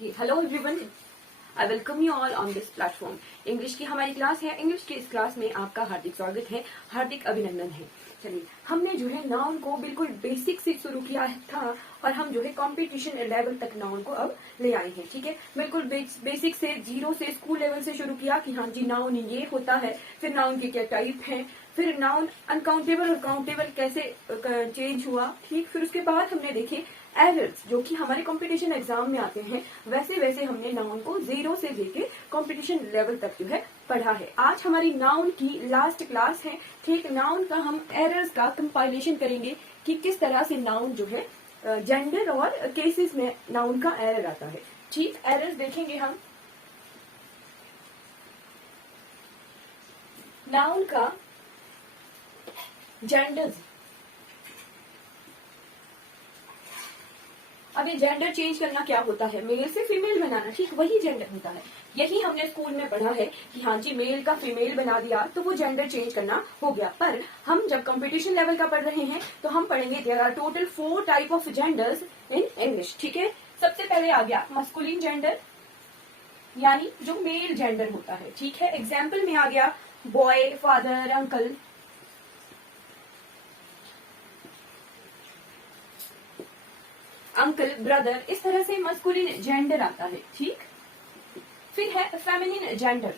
Hello everyone, I welcome you all on this platform. English की हमारी class है। English की इस क्लास में आपका हार्दिक स्वागत है, हार्दिक अभिनंदन है। चलिए, हमने जो है नाउन को बिल्कुल बेसिक से शुरू किया था और हम जो है कंपटीशन लेवल तक नाउन को अब ले आए हैं। ठीक है, बिल्कुल बेसिक से, जीरो से, स्कूल लेवल से शुरू किया कि हाँ जी नाउन ये होता है, फिर नाउन के क्या टाइप हैं, फिर नाउन अनकाउंटेबल और काउंटेबल कैसे चेंज हुआ। ठीक, फिर उसके बाद हमने देखे एरर्स जो कि हमारे कंपटीशन एग्जाम में आते हैं। वैसे वैसे हमने नाउन को जीरो से लेके कंपटीशन लेवल तक जो है पढ़ा है। आज हमारी नाउन की लास्ट क्लास है। ठीक, नाउन का हम एरर्स का कंपाइलेशन करेंगे कि किस तरह से नाउन जो है जेंडर और केसेस में नाउन का एरर आता है। ठीक, एरर्स देखेंगे हम। नाउन का जेंडर, अब ये जेंडर चेंज करना क्या होता है, मेल से फीमेल बनाना। ठीक, वही जेंडर होता है। यही हमने स्कूल में पढ़ा है कि हाँ जी मेल का फीमेल बना दिया तो वो जेंडर चेंज करना हो गया। पर हम जब कंपटीशन लेवल का पढ़ रहे हैं तो हम पढ़ेंगे there are total 4 type of genders in English. ठीक है, सबसे पहले आ गया मस्कुलिन जेंडर, यानी जो मेल जेंडर होता है। ठीक है, एग्जाम्पल में आ गया boy, father, uncle. Uncle, brother, इस तरह से मस्कुलिन जेंडर आता है। ठीक, फिर है फेमिनिन जेंडर।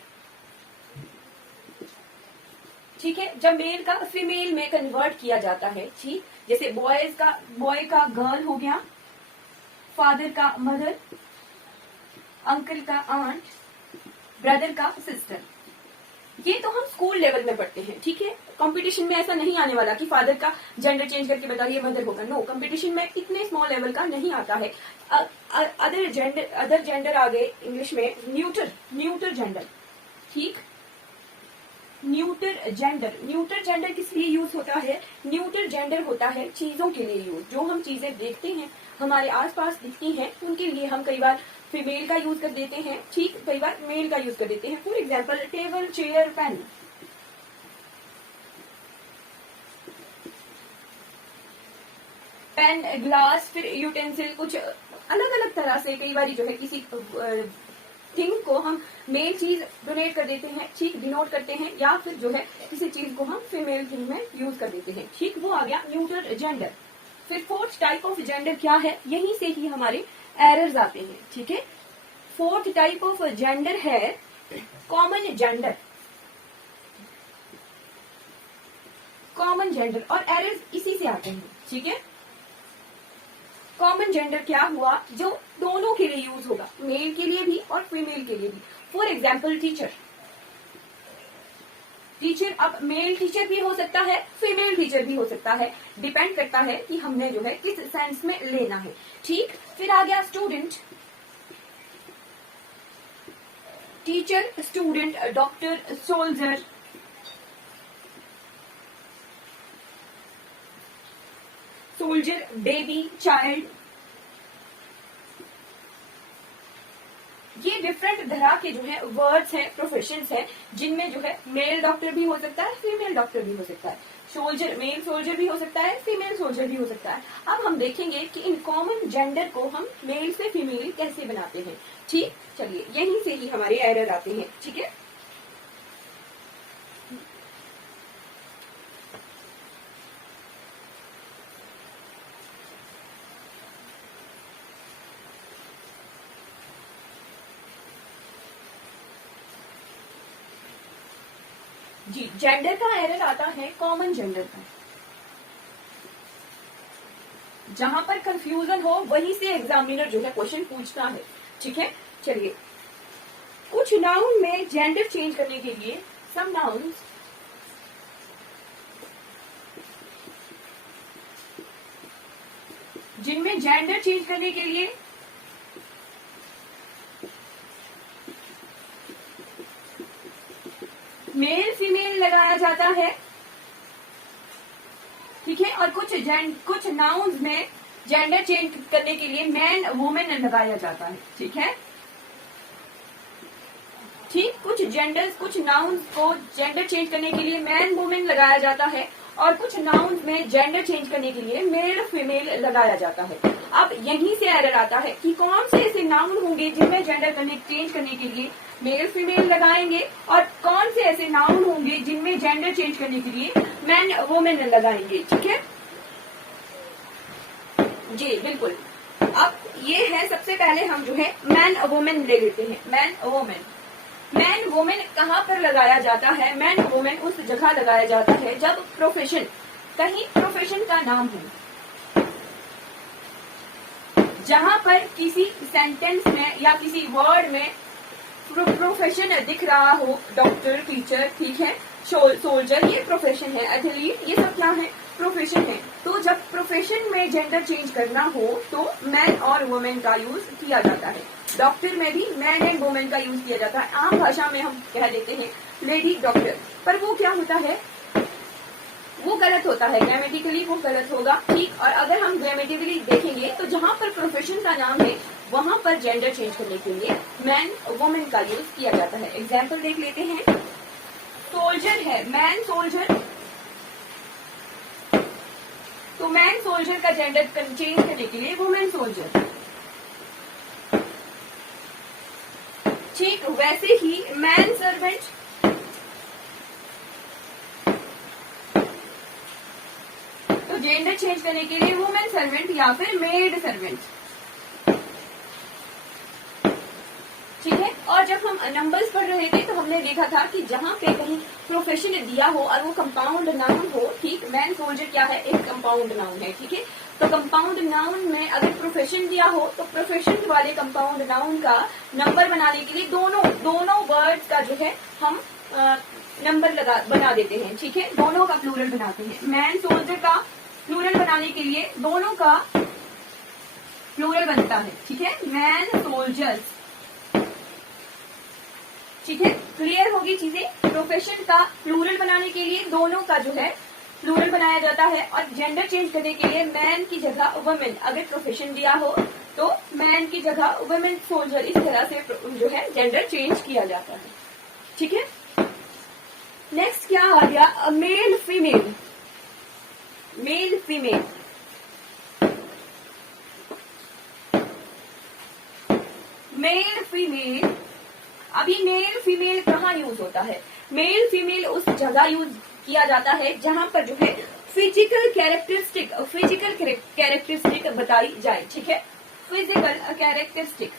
ठीक है, जब मेल का फीमेल में कन्वर्ट किया जाता है। ठीक, जैसे बॉय का गर्ल हो गया, फादर का मदर, अंकल का आंट, ब्रदर का सिस्टर। ये तो हम स्कूल लेवल में पढ़ते हैं। ठीक है, कंपटीशन में ऐसा नहीं आने वाला कि फादर का जेंडर चेंज करके बताइए मदर होगा। नो, कंपटीशन में इतने स्मॉल लेवल का नहीं आता है। अदर जेंडर आ गए इंग्लिश में न्यूटर जेंडर। ठीक, न्यूटर जेंडर किस लिए यूज होता है? न्यूटर जेंडर होता है चीजों के लिए यूज। जो हम चीजें देखते हैं, हमारे आसपास दिखती हैं, उनके लिए हम कई बार फीमेल का यूज कर देते हैं। ठीक, कई बार मेल का यूज कर देते हैं। For example table, chair, pen, glass, फिर यूटेंसिल, कुछ अलग अलग तरह से कई बार जो है किसी थिंग को हम मेल चीज डोनेट कर देते हैं। ठीक, डिनोट करते हैं, या फिर जो है किसी चीज को हम फीमेल थिंग में यूज कर देते हैं। ठीक, वो आ गया न्यूटर जेंडर। फिर फोर्थ टाइप ऑफ जेंडर क्या है? यहीं से ही हमारे एरर्स आते हैं। ठीक है, फोर्थ टाइप ऑफ जेंडर है कॉमन जेंडर। और एरर्स इसी से आते हैं। ठीक है, कॉमन जेंडर क्या हुआ? जो दोनों के लिए यूज होगा, मेल के लिए भी और फीमेल के लिए भी। फॉर एग्जाम्पल टीचर अब मेल टीचर भी हो सकता है, फीमेल टीचर भी हो सकता है। डिपेंड करता है कि हमने जो है किस सेंस में लेना है। ठीक, फिर आ गया student, teacher, student, doctor, soldier, baby, child. ये डिफरेंट तरह के जो है वर्ड्स हैं, प्रोफेशंस हैं, जिनमें जो है मेल डॉक्टर भी हो सकता है, फीमेल डॉक्टर भी हो सकता है। सोल्जर, मेल सोल्जर भी हो सकता है, फीमेल सोल्जर भी हो सकता है। अब हम देखेंगे कि इन कॉमन जेंडर को हम मेल से फीमेल कैसे बनाते हैं। ठीक, चलिए, यहीं से ही हमारे एरर आते हैं। ठीक है, जी, जेंडर का एरर आता है कॉमन जेंडर का। जहां पर कंफ्यूजन हो वहीं से एग्जामिनर जो है क्वेश्चन पूछता है। ठीक है, चलिए, कुछ नाउन में जेंडर चेंज करने के लिए सम नाउन्स जिनमें जेंडर चेंज करने के लिए मेल फीमेल लगाया जाता है। ठीक है, और कुछ नाउन्स में जेंडर चेंज करने के लिए मैन वुमेन लगाया जाता है। ठीक है, ठीक, कुछ नाउन्स को जेंडर चेंज करने के लिए मैन वुमेन लगाया जाता है और कुछ नाउन्स में जेंडर चेंज करने के लिए मेल फीमेल लगाया जाता है। अब यहीं से एरर आता है कि कौन से ऐसे नाउन होंगे जिनमें जेंडर चेंज करने के लिए मेल फीमेल लगाएंगे और कौन से ऐसे नाउन होंगे जिनमें जेंडर चेंज करने के लिए मैन वुमेन लगाएंगे। ठीक है जी, बिल्कुल। अब ये है, सबसे पहले हम जो है मैन वुमेन ले लेते हैं। मैन वुमेन, मैन वुमेन कहाँ पर लगाया जाता है? मैन वुमेन उस जगह लगाया जाता है जब प्रोफेशन, कहीं प्रोफेशन का नाम हो, जहां पर किसी सेंटेंस में या किसी वर्ड में प्रोफेशन दिख रहा हो। डॉक्टर, टीचर, ठीक है, सोल्जर, ये प्रोफेशन है। एथलीट, ये सब क्या है? प्रोफेशन है। तो जब प्रोफेशन में जेंडर चेंज करना हो तो मैन और वुमेन का यूज किया जाता है। डॉक्टर में भी मैन एंड वुमेन का यूज किया जाता है। आम भाषा में हम कह देते हैं लेडी डॉक्टर, पर वो क्या होता है? वो गलत होता है, ग्रामेटिकली वो गलत होगा। ठीक, और अगर हम ग्रामेटिकली देखेंगे तो जहां पर प्रोफेशन का नाम है वहां पर जेंडर चेंज करने के लिए मैन वुमेन का यूज किया जाता है। एग्जाम्पल देख लेते हैं। सोल्जर है, मैन सोल्जर, तो मैन सोल्जर का जेंडर चेंज करने के लिए वुमेन सोल्जर। ठीक, वैसे ही मैन सर्वेंट, तो जेंडर चेंज करने के लिए वुमेन सर्वेंट या फिर मेड सर्वेंट। ठीक है, और जब हम नंबर्स पढ़ रहे थे तो हमने देखा था कि जहां पे कहीं प्रोफेशन दिया हो और वो कंपाउंड नाउन हो, ठीक, मैन सोल्जर क्या है? एक कंपाउंड नाउन है। ठीक है, तो कंपाउंड नाउन में अगर प्रोफेशन दिया हो तो प्रोफेशन वाले कंपाउंड नाउन का नंबर बनाने के लिए दोनों वर्ड्स का जो है हम नंबर बना देते हैं। ठीक है, दोनों का प्लूरल बनाते हैं। मैन सोल्जर का प्लूरल बनाने के लिए दोनों का प्लूरल बनता है। ठीक है, मैन सोल्जर्स। ठीक है, क्लियर होगी चीजें। प्रोफेशन का प्लूरल बनाने के लिए दोनों का जो है प्लूरल बनाया जाता है और जेंडर चेंज करने के लिए मैन की जगह वुमेन, अगर प्रोफेशन दिया हो तो मैन की जगह वुमेन सोल्जर, इस तरह से जो है जेंडर चेंज किया जाता है। ठीक है, नेक्स्ट क्या आ गया? Male female, male female. Male female, अभी मेल फीमेल कहाँ यूज होता है? मेल फीमेल उस जगह यूज किया जाता है जहां पर जो है फिजिकल कैरेक्टरिस्टिक बताई जाए। ठीक है, फिजिकल कैरेक्टरिस्टिक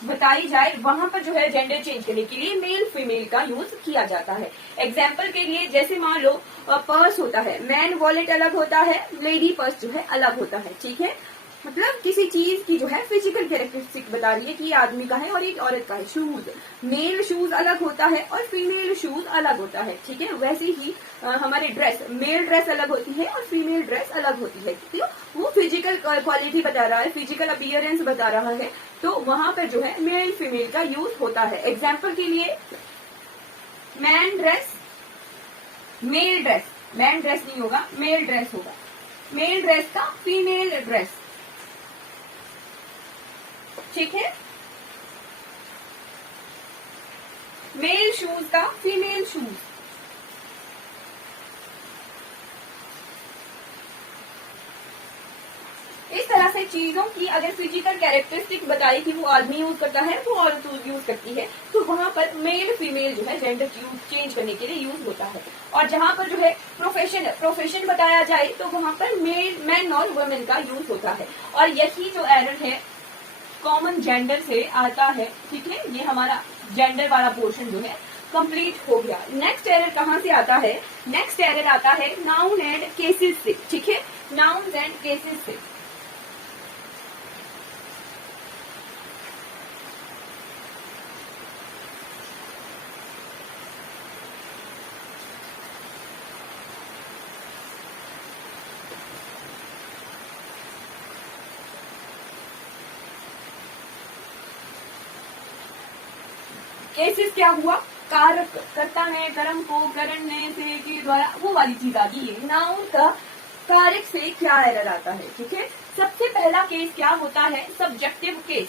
बताई जाए, वहां पर जो है जेंडर चेंज करने के लिए मेल फीमेल का यूज किया जाता है। एग्जाम्पल के लिए जैसे मान लो पर्स होता है, मैन वॉलेट अलग होता है, लेडी पर्स जो है अलग होता है। ठीक है, मतलब किसी चीज की जो है फिजिकल कैरेक्टरिस्टिक बता रही है कि ये आदमी का है और एक औरत का है। शूज, मेल शूज अलग होता है और फीमेल शूज अलग होता है। ठीक है, वैसे ही हमारे ड्रेस, मेल ड्रेस अलग होती है और फीमेल ड्रेस अलग होती है। क्यों? वो फिजिकल क्वालिटी बता रहा है, फिजिकल अपीयरेंस बता रहा है, तो वहां पर जो है मेल फीमेल का यूज होता है। एग्जाम्पल के लिए man dress, male dress, man dress नहीं होगा, मेल ड्रेस होगा। मेल ड्रेस का फीमेल ड्रेस। ठीक है, मेल शूज का फीमेल शूज। इस तरह से चीजों की अगर फिजिकल कैरेक्टरिस्टिक बताई कि वो आदमी यूज करता है, वो औरत यूज करती है, तो वहां पर मेल फीमेल जो है जेंडर चेंज करने के लिए यूज होता है। और जहां पर जो है प्रोफेशन बताया जाए तो वहां पर मैन और वुमेन का यूज होता है। और यही जो एरर है कॉमन जेंडर से आता है। ठीक है, ये हमारा जेंडर वाला पोर्शन जो है कंप्लीट हो गया। नेक्स्ट एरर कहाँ से आता है? नेक्स्ट एरर आता है नाउन एंड केसेस से। ठीक है, नाउन एंड केसेस से। केसेस क्या हुआ? कारक, कर्ता ने कर्म को करने से के द्वारा, वो वाली चीज आ गई है। नाउन का कारक से क्या एरर आता है? ठीक है, सबसे पहला केस क्या होता है? Subjective case.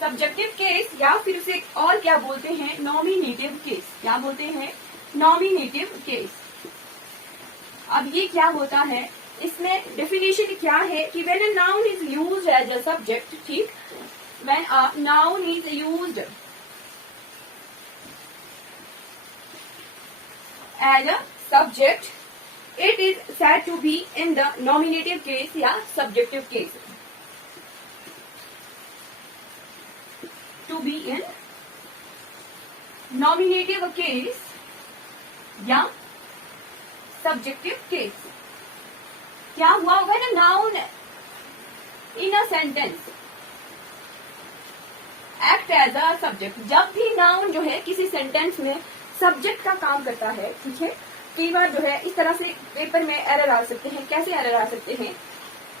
सब्जेक्टिव केस या फिर उसे और क्या बोलते हैं? Nominative case. क्या बोलते हैं? Nominative case. अब ये क्या होता है, इसमें डेफिनेशन क्या है कि when a noun is used as a subject, ठीक, when a noun is used as a subject, it is said to be in the nominative case या subjective case. To be in nominative case या subjective case. क्या हुआ, when a noun in a sentence act as a subject, जब भी noun जो है किसी sentence में सब्जेक्ट का काम करता है, ठीक है, कई बार जो है इस तरह से पेपर में एरर आ सकते हैं। कैसे एरर आ सकते हैं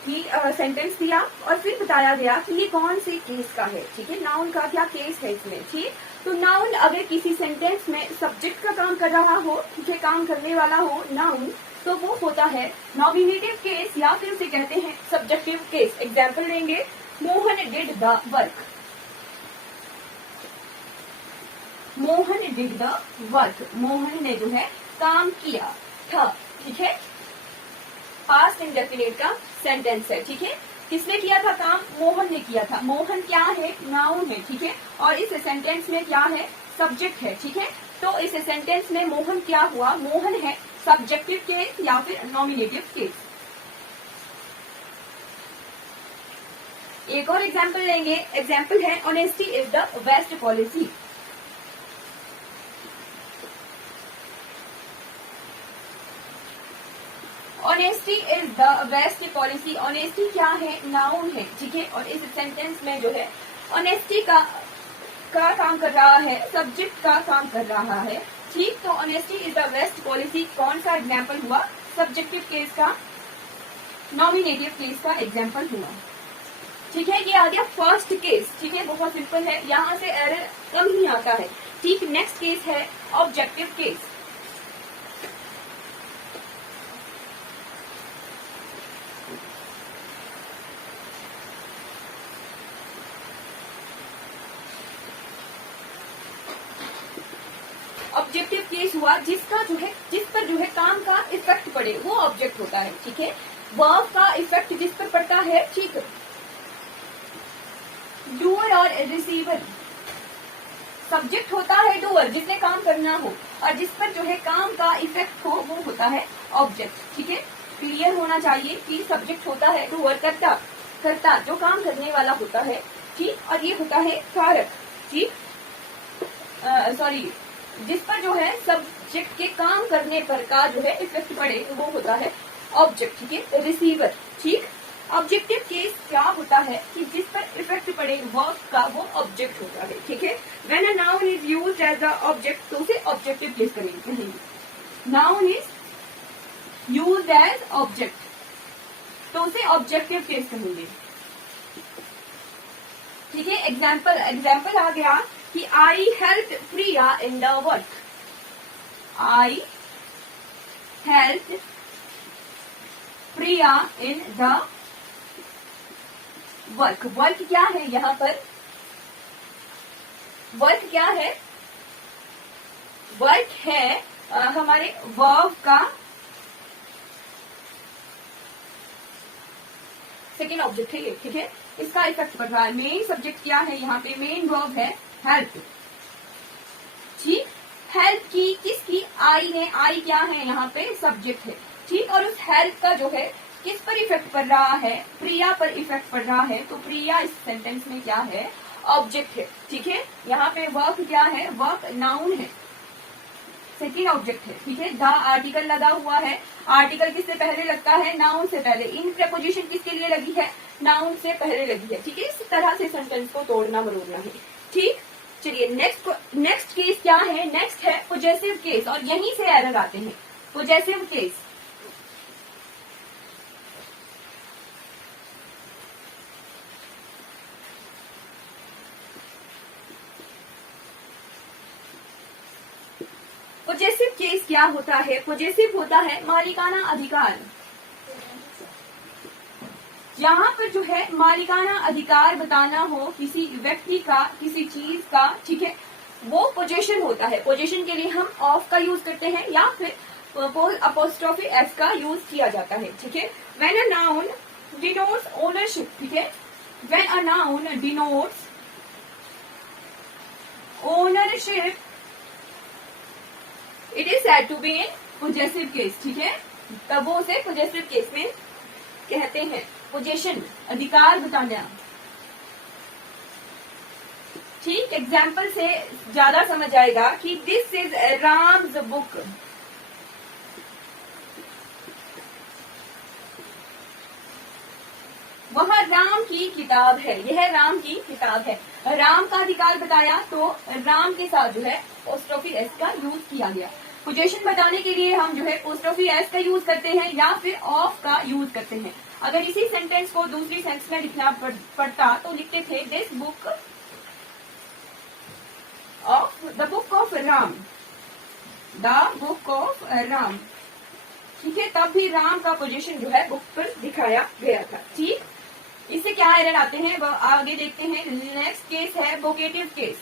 कि सेंटेंस दिया और फिर बताया गया कि ये कौन से केस का है, ठीक है, नाउन का क्या केस है इसमें, ठीक। तो नाउन अगर किसी सेंटेंस में सब्जेक्ट का काम कर रहा हो, ठीक है, काम करने वाला हो नाउन, तो वो होता है नॉमिनेटिव केस या फिर उसे कहते हैं सब्जेक्टिव केस। एग्जाम्पल लेंगे, Mohan did the work, Mohan did the work, Mohan ने जो है काम किया था, ठीक है, पास्ट इंडेफिनिट का सेंटेंस है, ठीक है, किसने किया था काम, मोहन ने किया था। मोहन क्या है, नाउन है, ठीक है, और इस सेंटेंस में क्या है, सब्जेक्ट है, ठीक है। तो इस सेंटेंस में मोहन क्या हुआ, मोहन है सब्जेक्टिव केस या फिर नॉमिनेटिव केस। एक और एग्जाम्पल लेंगे, एग्जाम्पल है honesty is the best policy. Honesty is the best policy, honesty क्या है, नाउन है, ठीक है, और इस सेंटेंस में जो है ऑनेस्टी का काम कर रहा है, सब्जेक्ट का काम कर रहा है, ठीक। तो honesty is the best policy कौन सा एग्जाम्पल हुआ, सब्जेक्टिव केस का, नॉमिनेटिव केस का एग्जाम्पल हुआ, ठीक है। ये आ गया फर्स्ट केस, ठीक है, बहुत सिंपल है, यहाँ से एरर कम ही आता है, ठीक। नेक्स्ट केस है ऑब्जेक्टिव केस। ऑब्जेक्टिव केस हुआ जिसका जो है, जिस पर जो है काम का इफेक्ट पड़े, वो ऑब्जेक्ट होता है, ठीक है। वर्ब का इफेक्ट जिस पर पड़ता है, ठीक, डूअर और रिसीवर, सब्जेक्ट होता है डूअर जिसने काम करना हो, और जिस पर जो है काम का इफेक्ट हो वो होता है ऑब्जेक्ट, ठीक है। क्लियर होना चाहिए कि सब्जेक्ट होता है डूअर, करता जो काम करने वाला होता है, ठीक, और ये होता है कारक, ठीक, सॉरी, जिस पर जो है सब्जेक्ट के काम करने पर का जो है इफेक्ट पड़े वो होता है ऑब्जेक्ट, ठीक है, रिसीवर, ठीक। ऑब्जेक्टिव केस क्या होता है कि जिस पर इफेक्ट पड़े वर्ब का, वो ऑब्जेक्ट होता है, ठीक है। When a noun is used as a object, तो उसे ऑब्जेक्टिव केस कहेंगे। Noun is used as object, तो उसे ऑब्जेक्टिव केस कहेंगे, ठीक है। एग्जाम्पल आ गया कि I help Priya in the work, I help Priya in the work. Work क्या है, यहाँ पर वर्क क्या है, वर्क है हमारे वर्ब का सेकेंड ऑब्जेक्ट है ये, ठीक है, इसका इफेक्ट पड़ रहा है। मेन सब्जेक्ट क्या है, यहाँ पे मेन वर्ब है हेल्प, ठीक। हेल्प की किसकी, आई ने, आई क्या है यहाँ पे सब्जेक्ट है, ठीक, और उस हेल्प का जो है किस पर इफेक्ट पड़ रहा है, प्रिया पर इफेक्ट पड़ रहा है, तो प्रिया इस सेंटेंस में क्या है, ऑब्जेक्ट है, ठीक है। यहाँ पे वर्क क्या है, वर्क नाउन है, सेकेंड ऑब्जेक्ट है, ठीक है। द आर्टिकल लगा हुआ है, आर्टिकल किससे पहले लगता है, नाउन से पहले। इन प्रपोजिशन किसके लिए लगी है, नाउन से पहले लगी है, ठीक है। इस तरह से सेंटेंस को तोड़ना मरोड़ना है, ठीक। चलिए नेक्स्ट केस क्या है, नेक्स्ट है पोजेसिव केस, और यहीं से एरर आते हैं, पोजेसिव केस। पोजेसिव केस क्या होता है, पोजेसिव होता है मालिकाना अधिकार। यहाँ पर जो है मालिकाना अधिकार बताना हो किसी व्यक्ति का, किसी चीज का, ठीक है, वो पोजीशन होता है। पोजीशन के लिए हम ऑफ का यूज करते हैं या फिर अपोस्ट्रोफी एस का यूज किया जाता है। ठीक है, when a noun denotes ownership, ठीक है, when a noun denotes ownership it is said to be in possessive case. ठीक है, तब वो उसे पोजेसिव केस में कहते हैं। पोजेशन, अधिकार बताना। ठीक, एग्जाम्पल से ज्यादा समझ आएगा कि दिस इज राम्स बुक। वह राम की किताब है, यह राम की किताब है। राम का अधिकार बताया तो राम के साथ जो है अपोस्ट्रोफी एस का यूज किया गया। पोजीशन बताने के लिए हम जो है अपोस्ट्रोफी एस का यूज करते हैं या फिर ऑफ का यूज करते हैं। अगर इसी सेंटेंस को दूसरी सेंस में लिखना पड़ता तो लिखते थे this book of the book of Ram, the book of Ram. ठीक है, तब भी राम का पोजीशन जो है बुक पर दिखाया गया था। ठीक, इससे क्या एरर आते हैं वह आगे देखते हैं। नेक्स्ट केस है वोकेटिव केस।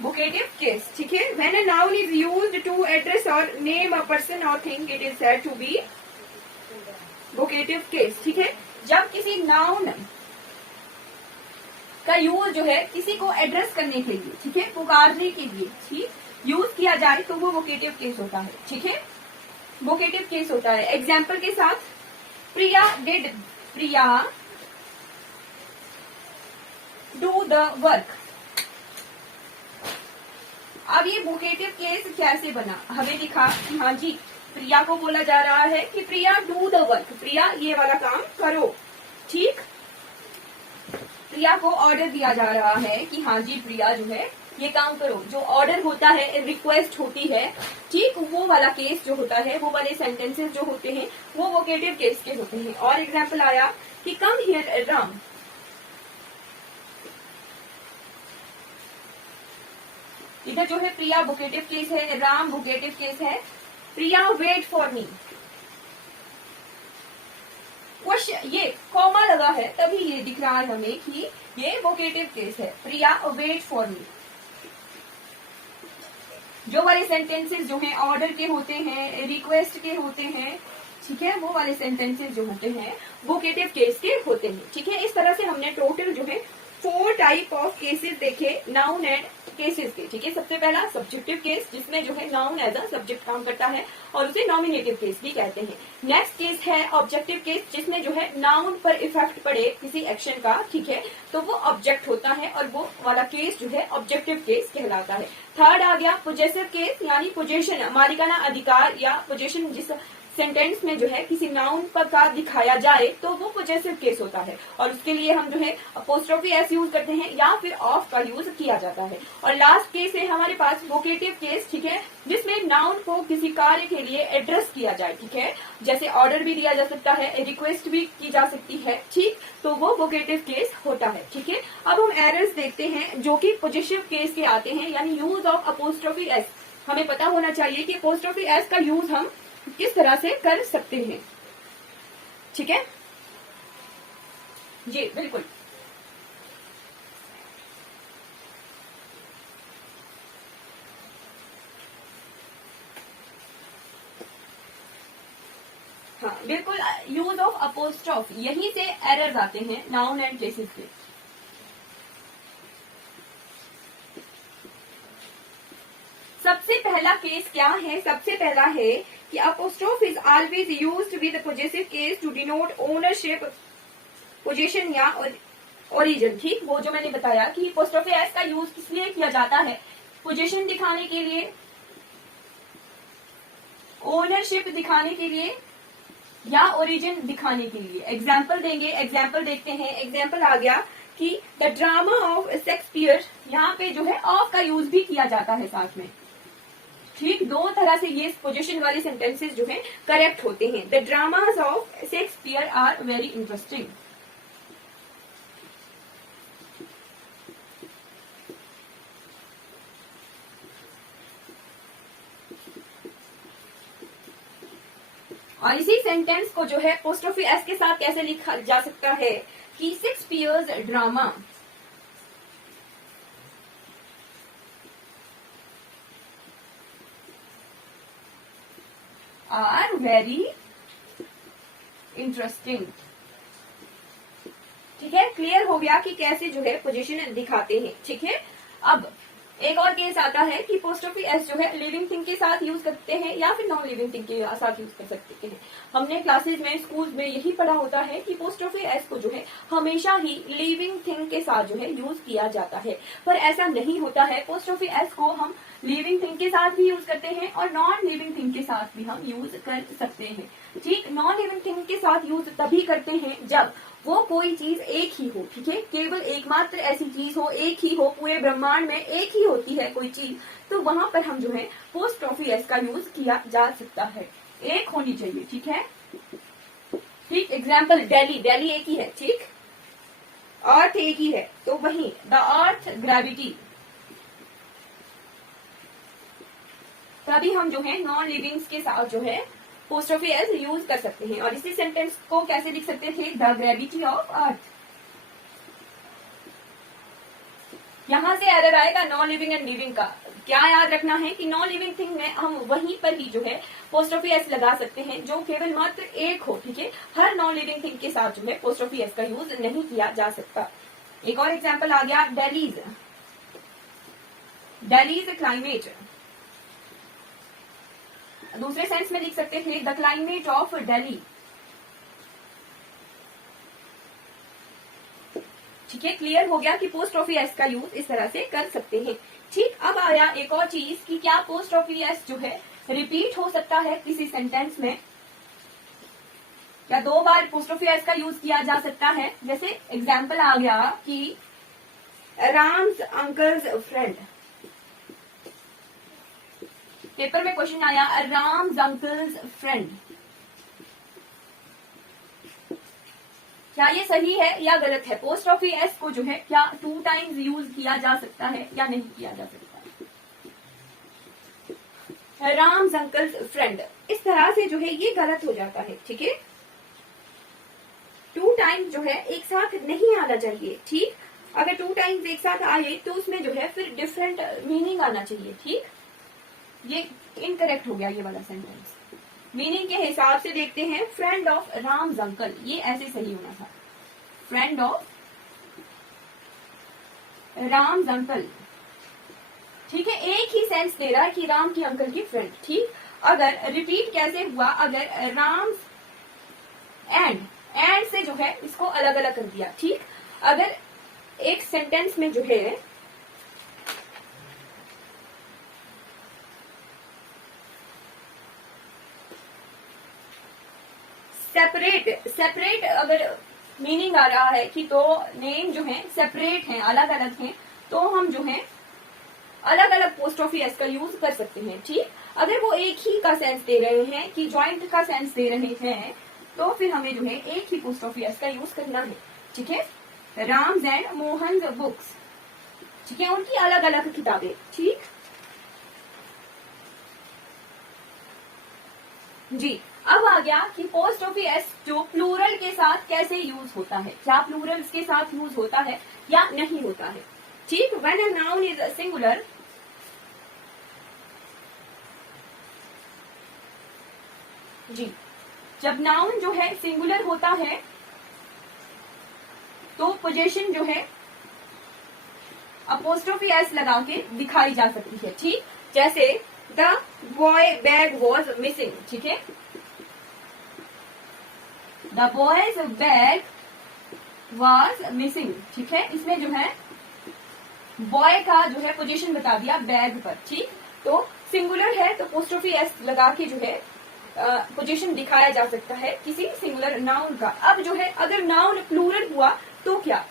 वोकेटिव केस, ठीक है, when a noun is used to address or name a person or thing it is said to be vocative case. ठीक है, जब किसी नाउन का यूज जो है किसी को एड्रेस करने के लिए, ठीक है, पुकारने के लिए, ठीक, यूज किया जाए तो वो वोकेटिव केस होता है। ठीक है, वोकेटिव केस होता है। एग्जाम्पल के साथ, Priya did, Priya do the work. अब ये वोकेटिव केस कैसे बना, हमें दिखा कि हाँ जी प्रिया को बोला जा रहा है कि प्रिया डू द वर्क, प्रिया ये वाला काम करो। ठीक, प्रिया को ऑर्डर दिया जा रहा है कि हाँ जी प्रिया जो है ये काम करो। जो ऑर्डर होता है, रिक्वेस्ट होती है, ठीक, वो वाला केस जो होता है, वो वाले सेंटेंसेस जो होते हैं वो वोकेटिव केस के होते हैं। और एग्जाम्पल आया कि कम हियर राम। इधर जो है प्रिया वोकेटिव केस है, राम वोकेटिव केस है। प्रिया वेट फॉर मी, क्वेश्चन, ये कॉमा लगा है तभी ये दिख रहा है हमें कि ये वोकेटिव केस है। प्रिया वेट फॉर मी। जो वाले सेंटेंसेस जो हैं ऑर्डर के होते हैं, रिक्वेस्ट के होते हैं, ठीक है, वो वाले सेंटेंसेस जो होते हैं वोकेटिव केस के होते हैं। ठीक है, इस तरह से हमने टोटल जो है 4 टाइप ऑफ केसेस देखे नाउन एंड केसेस के। ठीक है, सबसे पहला सब्जेक्टिव केस जिसमें जो है नाउन एज अ सब्जेक्ट काम करता है और उसे नॉमिनेटिव केस भी कहते हैं। नेक्स्ट केस है ऑब्जेक्टिव केस जिसमें जो है नाउन पर इफेक्ट पड़े किसी एक्शन का, ठीक है, तो वो ऑब्जेक्ट होता है और वो वाला केस जो है ऑब्जेक्टिव केस कहलाता है। थर्ड आ गया पोजेसिव केस, यानी पोजेशन, मालिकाना अधिकार या पोजेशन जिस सेंटेंस में जो है किसी नाउन पर का दिखाया जाए तो वो पोजेसिव केस होता है और उसके लिए हम जो है अपोस्ट्रोफी एस यूज करते हैं या फिर ऑफ का यूज किया जाता है। और लास्ट केस है हमारे पास वोकेटिव केस, ठीक है, जिसमें नाउन को किसी कार्य के लिए एड्रेस किया जाए। ठीक है, जैसे ऑर्डर भी दिया जा सकता है, रिक्वेस्ट भी की जा सकती है, ठीक, तो वो वोकेटिव केस होता है। ठीक है, अब हम एरर्स देखते हैं जो कि पोजेसिव केस के आते हैं, यानी यूज ऑफ अपोस्ट्रोफी एस। हमें पता होना चाहिए कि अपोस्ट्रोफी एस का यूज हम किस तरह से कर सकते हैं। ठीक है जी, बिल्कुल। हाँ बिल्कुल, यूज ऑफ अपोस्ट्रोफ, यहीं से एरर्स आते हैं नाउन एंड केसेस के। सबसे पहला केस क्या है, सबसे पहला है कि apostrophe is always used with possessive case to denote ownership, position या ओरिजिन। ठीक, वो जो मैंने बताया कि अपोस्ट्रोफी एस का यूज किस लिए किया जाता है, पोजीशन दिखाने के लिए, ओनरशिप दिखाने के लिए या ओरिजिन दिखाने के लिए। एग्जाम्पल देंगे, एग्जाम्पल देखते हैं। एग्जाम्पल आ गया कि द ड्रामा ऑफ शेक्सपियर, यहाँ पे जो है ऑफ का यूज भी किया जाता है साथ में। ठीक, दो तरह से ये पोजीशन वाले सेंटेंसेस जो है करेक्ट होते हैं। The dramas of Shakespeare are very interesting. और इसी सेंटेंस को जो है अपोस्ट्रोफी एस के साथ कैसे लिखा जा सकता है कि Shakespeare's drama are very interesting. ठीक है, क्लियर हो गया कि कैसे जो है पोजीशन दिखाते हैं। ठीक है, अब एक और केस आता है कि पोस्टोफी एस जो है लिविंग थिंग के साथ यूज करते हैं या फिर नॉन लिविंग थिंग के साथ यूज कर सकते हैं। हमने क्लासेस में, स्कूल में यही पढ़ा होता है कि पोस्टोफी एस को जो है हमेशा ही लिविंग थिंग के साथ जो है यूज किया जाता है, पर ऐसा नहीं होता है। पोस्टोफी एस को हम लिविंग थिंग के साथ भी यूज करते हैं और नॉन लिविंग थिंग के साथ भी हम यूज कर सकते हैं। ठीक, नॉन लिविंग थिंग के साथ यूज तभी करते हैं जब वो कोई चीज एक ही हो। ठीक है, केवल एकमात्र ऐसी चीज हो, एक ही हो, पूरे ब्रह्मांड में एक ही होती है कोई चीज, तो वहां पर हम जो है पोस्टोफी एस का यूज किया जा सकता है। एक होनी चाहिए। ठीक है, ठीक, एग्जाम्पल दिल्ली, दिल्ली एक ही है। ठीक, अर्थ एक ही है, तो वही द अर्थ ग्रेविटी, तभी हम जो है नॉन लिविंग्स के साथ जो है पोस्टोफी एस यूज कर सकते हैं। और इसी सेंटेंस को कैसे लिख सकते थे, द ग्रेविटी ऑफ अर्थ। यहां से एरर आएगा नॉन लिविंग एंड लिविंग का। क्या याद रखना है कि नॉन लिविंग थिंग में हम वहीं पर ही जो है पोस्टोफी एस लगा सकते हैं जो केवल मात्र एक हो। ठीक है, हर नॉन लिविंग थिंग के साथ जो है पोस्टोफी एस का यूज नहीं किया जा सकता। एक और एग्जाम्पल आ गया, दिल्लीज, दिल्लीज क्लाइमेट। दूसरे सेंस में लिख सकते थे द क्लाइमेट ऑफ दिल्ली। ठीक है, क्लियर हो गया कि पोस्टोफी एस का यूज इस तरह से कर सकते हैं। ठीक, अब आया एक और चीज कि क्या पोस्टोफी एस जो है रिपीट हो सकता है किसी सेंटेंस में, क्या 2 बार पोस्टोफी एस का यूज किया जा सकता है। जैसे एग्जाम्पल आ गया कि राम्स अंकल्स फ्रेंड, पेपर में क्वेश्चन आया राम्स अंकल्स फ्रेंड, क्या ये सही है या गलत है। पोस्टोफी एस को जो है क्या 2 टाइम्स यूज किया जा सकता है या नहीं किया जा सकता है। राम्स अंकल्स फ्रेंड, इस तरह से जो है ये गलत हो जाता है। ठीक है, 2 टाइम्स जो है एक साथ नहीं आना चाहिए। ठीक, अगर 2 टाइम्स एक साथ आए तो उसमें जो है फिर डिफरेंट मीनिंग आना चाहिए। ठीक, ये इनकरेक्ट हो गया ये वाला सेंटेंस। मीनिंग के हिसाब से देखते हैं, फ्रेंड ऑफ राम्स अंकल, ये ऐसे सही होना था, फ्रेंड ऑफ राम्स अंकल। ठीक है, एक ही सेंस दे रहा है कि राम की अंकल की फ्रेंड। ठीक, अगर रिपीट कैसे हुआ, अगर राम्स एंड से जो है इसको अलग अलग कर दिया। ठीक, अगर एक सेंटेंस में जो है सेपरेट अगर मीनिंग आ रहा है कि तो नेम जो है सेपरेट हैं, अलग अलग हैं, तो हम जो है अलग अलग पोस्टोफी एस का यूज कर सकते हैं। ठीक, अगर वो एक ही का सेंस दे रहे हैं कि ज्वाइंट का सेंस दे रहे हैं, तो फिर हमें जो है एक ही पोस्टोफी एस का यूज करना है। ठीक है, राम्स एंड मोहन बुक्स, ठीक है, उनकी अलग अलग किताबें। ठीक जी, अब आ गया कि पोस्टोफी एस जो प्लूरल के साथ कैसे यूज होता है, क्या प्लूरल्स के साथ यूज होता है या नहीं होता है। ठीक, when a noun is singular, जी, जब नाउन जो है सिंगुलर होता है तो पोजीशन जो है अपोस्ट्रोफी एस लगा के दिखाई जा सकती है। ठीक, जैसे the boy bag was missing. ठीक है, the boys bag was missing. ठीक है, इसमें जो है बॉय का जो है पोजीशन बता दिया बैग पर। ठीक, तो सिंगुलर है तो अपोस्ट्रोफी एस लगा के जो है पोजीशन दिखाया जा सकता है किसी सिंगुलर नाउन का। अब जो है अगर नाउन प्लूरल हुआ तो क्या,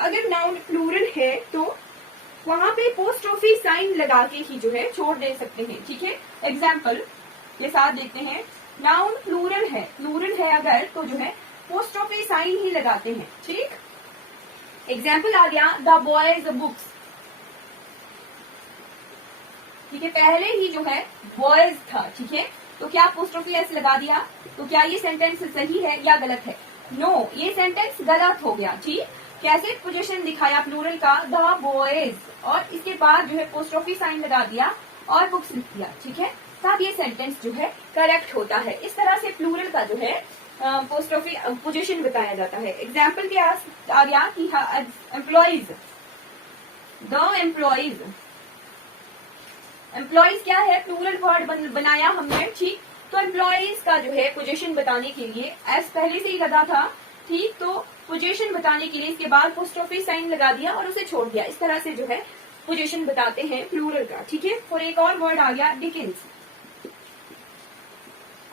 अगर नाउन प्लूरल है तो वहां पे पोस्टोफी साइन लगा के ही जो है छोड़ दे सकते हैं। ठीक है, एग्जाम्पल के साथ देखते हैं, नाउन प्लूरल है अगर तो जो है पोस्टोफी साइन ही लगाते हैं। ठीक, एग्जाम्पल आ गया द बॉयज बुक्स। ठीक है, पहले ही जो है बॉयज था। ठीक है, तो क्या पोस्टोफी एस लगा दिया, तो क्या ये सेंटेंस सही है या गलत है। नो, ये सेंटेंस गलत हो गया। ठीक, कैसे पोजीशन दिखाया प्लूरल का, द बॉयज, और इसके बाद जो है पोस्टोफी साइन लगा दिया और बुक्स लिख दिया। ठीक है, तब ये सेंटेंस जो है करेक्ट होता है। इस तरह से प्लूरल का जो है पोस्टोफी पोजीशन बताया जाता है। एग्जाम्पल के आ गया कि एम्प्लॉइज, द एम्प्लॉइज। एम्प्लॉइज क्या है, प्लूरल वर्ड बनाया हमने, ठीक। तो एम्प्लॉइज का जो है पोजीशन बताने के लिए एस पहले से ही लगा था, ठीक। तो पोजीशन बताने के लिए इसके बाद पोस्टोफी साइन लगा दिया और उसे छोड़ दिया। इस तरह से जो है पोजीशन बताते हैं प्लूरल का, ठीक है। और एक और वर्ड आ गया डिकेंस।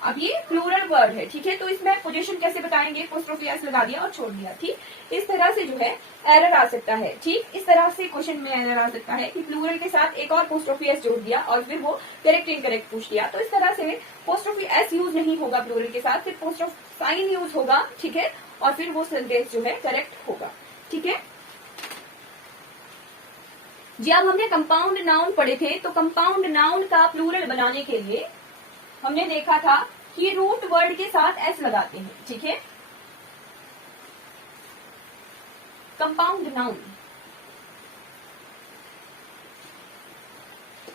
अब ये प्लूरल वर्ड है, ठीक है। तो इसमें पोजीशन कैसे बताएंगे, पोस्टोफी एस लगा दिया और छोड़ दिया, ठीक। इस तरह से जो है एरर आ सकता है, ठीक। इस तरह से क्वेश्चन में एरर आ सकता है कि प्लूरल के साथ एक और पोस्टोफी एस जोड़ दिया और फिर वो करेक्ट इनकरेक्ट पूछ दिया। तो इस तरह से पोस्टोफी एस यूज नहीं होगा प्लूरल के साथ, सिर्फ पोस्टोफी साइन यूज होगा, ठीक है। और फिर वो सेंटेंस जो है करेक्ट होगा, ठीक है जी। अब हमने कंपाउंड नाउन पढ़े थे, तो कंपाउंड नाउन का प्लूरल बनाने के लिए हमने देखा था कि रूट वर्ड के साथ एस लगाते हैं, ठीक है। कंपाउंड नाउन,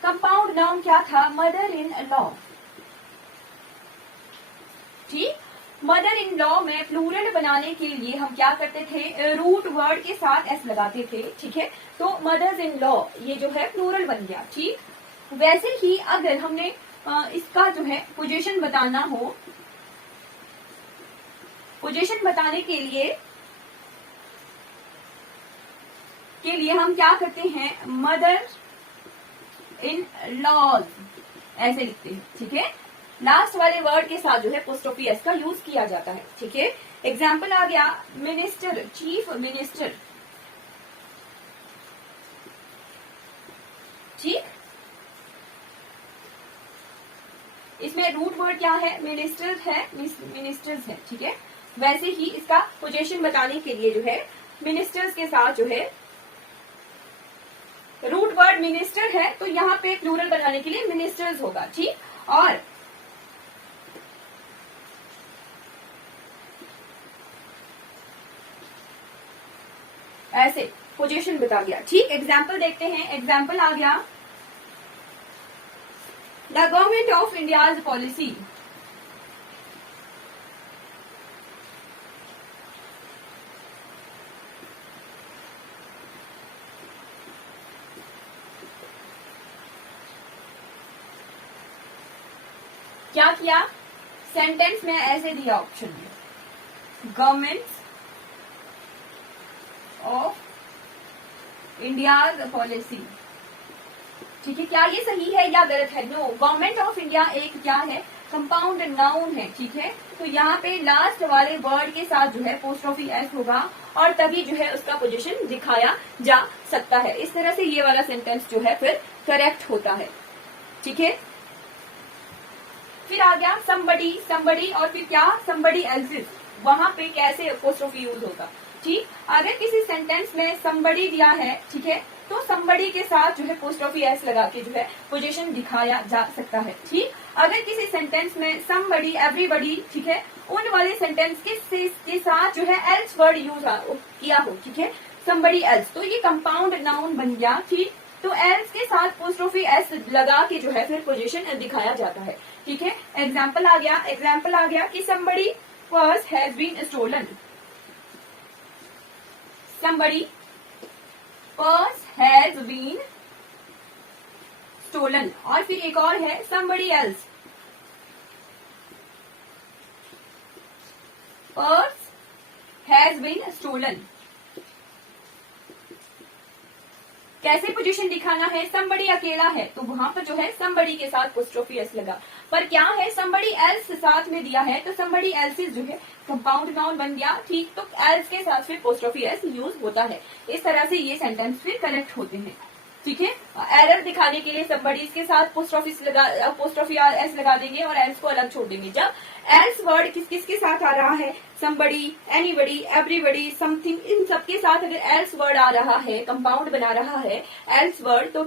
कंपाउंड नाउन क्या था, मदर इन लॉ, ठीक। मदर इन लॉ में प्लूरल बनाने के लिए हम क्या करते थे, रूट वर्ड के साथ एस लगाते थे, ठीक है। तो मदर्स इन लॉ ये जो है प्लूरल बन गया, ठीक। वैसे ही अगर हमने इसका जो है पोजीशन बताना हो, पोजीशन बताने के लिए हम क्या करते हैं, मदर इन लॉज ऐसे लिखते हैं, ठीक है। लास्ट वाले वर्ड के साथ जो है पोस्टोफी एस का यूज किया जाता है, ठीक है। एग्जाम्पल आ गया मिनिस्टर, चीफ मिनिस्टर, ठीक। इसमें रूट वर्ड क्या है, मिनिस्टर है, मिनिस्टर्स है, ठीक है। वैसे ही इसका पोजीशन बताने के लिए जो है मिनिस्टर्स के साथ जो है रूट वर्ड मिनिस्टर है, तो यहाँ पे प्लूरल बनाने के लिए मिनिस्टर्स होगा, ठीक। और ऐसे पोजीशन बता गया, ठीक। एग्जाम्पल देखते हैं। एग्जाम्पल आ गया the government of India's policy, क्या किया, सेंटेंस में ऐसे दिया ऑप्शन में, गवर्नमेंट ऑफ इंडियाज पॉलिसी, ठीक है। क्या ये सही है या गलत है, नो। गवर्नमेंट ऑफ इंडिया एक क्या है, कंपाउंड नाउन है, ठीक है। तो यहाँ पे लास्ट वाले वर्ड के साथ जो है पोस्टोफी एस होगा और तभी जो है उसका पोजीशन दिखाया जा सकता है। इस तरह से ये वाला सेंटेंस जो है फिर करेक्ट होता है, ठीक है। फिर आ गया somebody, somebody और फिर क्या, somebody else's, वहां पे कैसे अपोस्ट्रोफी यूज होगा, ठीक। अगर किसी सेंटेंस में somebody दिया है, ठीक है, तो somebody के साथ जो है पोस्ट्रोफी एस लगा के जो है पोजीशन दिखाया जा सकता है, ठीक। अगर किसी सेंटेंस में somebody, everybody, ठीक है, उन वाले सेंटेंस के साथ जो है एल्स वर्ड यूज किया हो, ठीक है, somebody else, तो ये कंपाउंड नाउन बन गया, ठीक। तो एल्स के साथ पोस्ट्रोफी एस लगा के जो है फिर पोजीशन दिखाया जाता है, ठीक है। एग्जाम्पल आ गया कि somebody purse has been stolen, somebody purse has been stolen। और फिर एक और है somebody else purse has been stolen। कैसे पोजीशन दिखाना है, somebody अकेला है तो वहां पर जो है somebody के साथ पोस्ट्रोफी एस लगा, पर क्या है somebody else साथ में दिया है तो somebody else's जो है कंपाउंड नाउन बन गया, ठीक। तो else के साथ फिर पोस्ट्रोफी एस यूज होता है। इस तरह से ये सेंटेंस फिर करेक्ट होते हैं, ठीक है। एरर दिखाने के लिए somebody के साथ पोस्ट्रोफी एस लगा देंगे और else को अलग छोड़ देंगे। जब else वर्ड किस किस के साथ आ रहा है, somebody, anybody, everybody, something, इन सबके साथ अगर else वर्ड आ रहा है, कंपाउंड बना रहा है else वर्ड, तो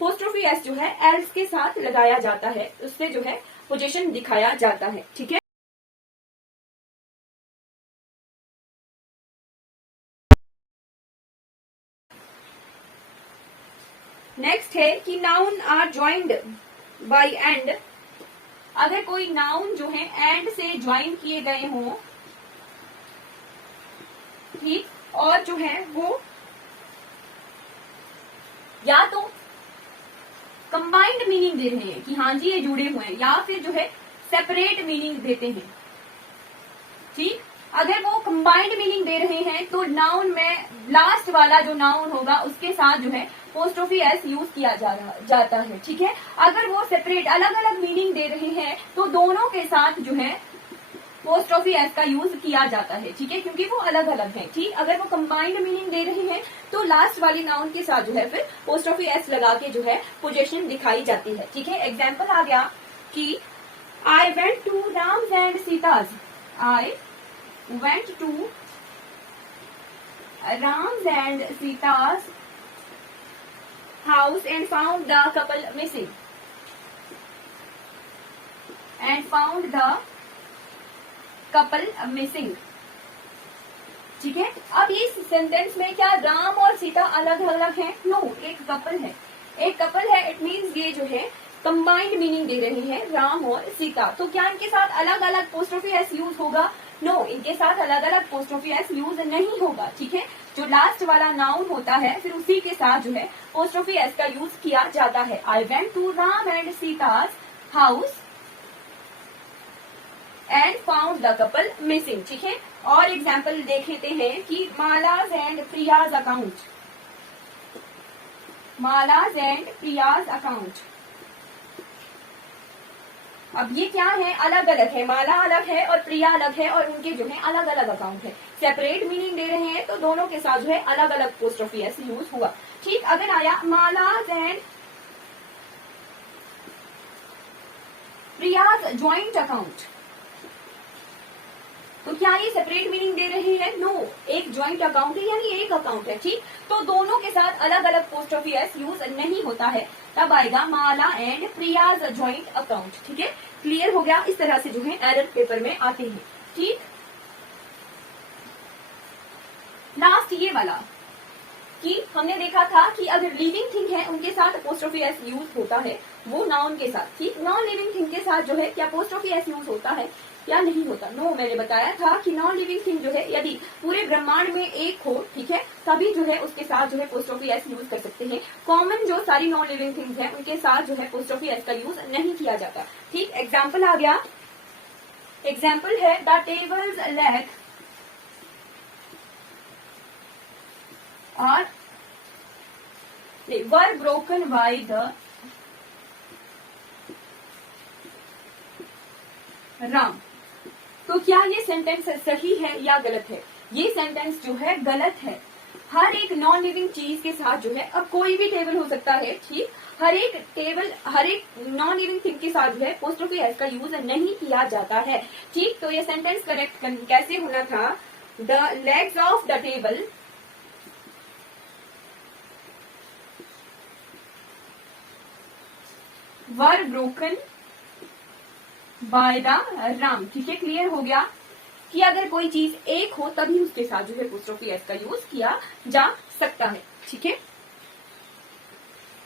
पोस्ट्रोफी एस जो है else के साथ लगाया जाता है, उससे जो है पोजीशन दिखाया जाता है, ठीक है। नेक्स्ट है कि noun are joined by and अगर कोई नाउन जो है एंड से ज्वाइन किए गए हों, ठीक, और जो है वो या तो कंबाइंड मीनिंग दे रहे हैं कि हाँ जी ये जुड़े हुए हैं, या फिर जो है सेपरेट मीनिंग देते हैं, ठीक। अगर वो कंबाइंड मीनिंग दे रहे हैं तो नाउन में लास्ट वाला जो नाउन होगा उसके साथ जो है पोस्टोफी एस यूज किया जाता है, ठीक है। अगर वो सेपरेट अलग अलग मीनिंग दे रहे हैं तो दोनों के साथ जो है पोस्टोफी एस का यूज किया जाता है, ठीक है, क्योंकि वो अलग अलग है, ठीक। अगर वो कंबाइंड मीनिंग दे रहे हैं तो लास्ट वाली नाउन के साथ जो है फिर पोस्टोफी एस लगा के जो है पोजीशन दिखाई जाती है, ठीक है। एग्जाम्पल आ गया कि I went to Ram's and Sita's, I went to Ram's and Sita's house and found the couple missing. ठीक है। अब इस सेंटेंस में क्या राम और सीता अलग अलग हैं? नो, एक कपल है, एक कपल है। इट मीन्स ये जो है कंबाइंड मीनिंग दे रहे हैं राम और सीता। तो क्या इनके साथ अलग अलग पोस्टोफी एस यूज होगा? नो, इनके साथ अलग अलग पोस्टोफी एस यूज नहीं होगा, ठीक है। जो लास्ट वाला नाउन होता है फिर उसी के साथ जो है पोस्टोफी एस का यूज किया जाता है। I went to Ram and Sita's house and found the couple missing, ठीक है। और एग्जाम्पल देख लेते हैं कि Mala's and Priya's account, Mala's and Priya's account. अब ये क्या है? अलग अलग है, माला अलग है और प्रिया अलग है, और उनके जो है अलग अलग अकाउंट है। सेपरेट मीनिंग दे रहे हैं तो दोनों के साथ जो है अलग अलग पोस्टोफी एस यूज हुआ, ठीक। अगर आया मालाज एंड प्रियाज ज्वाइंट अकाउंट, तो क्या ये सेपरेट मीनिंग दे रहे हैं? नो, एक ज्वाइंट अकाउंट है यानी एक अकाउंट है, ठीक। तो दोनों के साथ अलग अलग पोस्टोफी एस यूज नहीं होता है, तब आएगा माला एंड प्रियाज ज्वाइंट अकाउंट, ठीक है। क्लियर हो गया? इस तरह से जो है एरर पेपर में आते हैं, ठीक। लास्ट ये वाला कि हमने देखा था कि अगर लिविंग थिंग है उनके साथ पोस्टोफी एस यूज होता है, वो नाउन के साथ, ठीक। नॉन लिविंग थिंग के साथ जो है क्या पोस्टोफी एस यूज होता है या नहीं होता? नो, मैंने बताया था कि नॉन लिविंग थिंग जो है यदि पूरे ब्रह्मांड में एक हो, ठीक है, तभी जो है उसके साथ जो है पोस्टोफी एस यूज कर सकते हैं। कॉमन जो सारी नॉन लिविंग थिंग्स हैं उनके साथ जो है पोस्टोफी एस का यूज नहीं किया जाता, ठीक। एग्जाम्पल आ गया, एग्जाम्पल है द टेबल्स लेग और वर ब्रोकन बाय द राम। तो क्या ये सेंटेंस सही है या गलत है? ये सेंटेंस जो है गलत है। हर एक नॉन लिविंग चीज के साथ जो है, अब कोई भी टेबल हो सकता है, ठीक, हर एक टेबल, हर एक नॉन लिविंग थिंग के साथ जो है पोस्टोफी एस का यूज नहीं किया जाता है, ठीक। तो ये सेंटेंस करेक्ट कैसे होना था? The legs of the table were broken by the Ram, ठीक है। क्लियर हो गया कि अगर कोई चीज एक हो तभी उसके साथ जो है पोस्टोफी एस का यूज किया जा सकता है, ठीक है।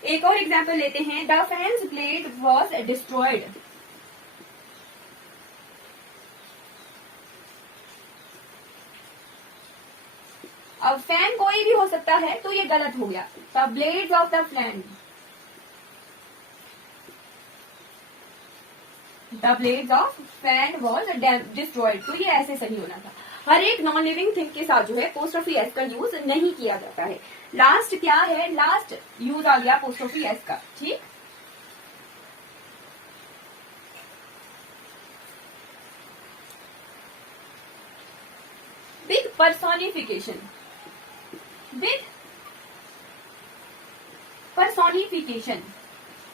एक और एग्जाम्पल लेते हैं, the fans blade was destroyed. अब फैन कोई भी हो सकता है तो ये गलत हो गया। The blades of the fan, the blades of fan was destroyed, तो ये ऐसे सही होना था। हर एक नॉन लिविंग थिंग के साथ जो है पोस्टोफी एस का यूज नहीं किया जाता है। लास्ट क्या है? लास्ट यूज आ गया पोस्टोफी एस का, ठीक। With personification, with personification.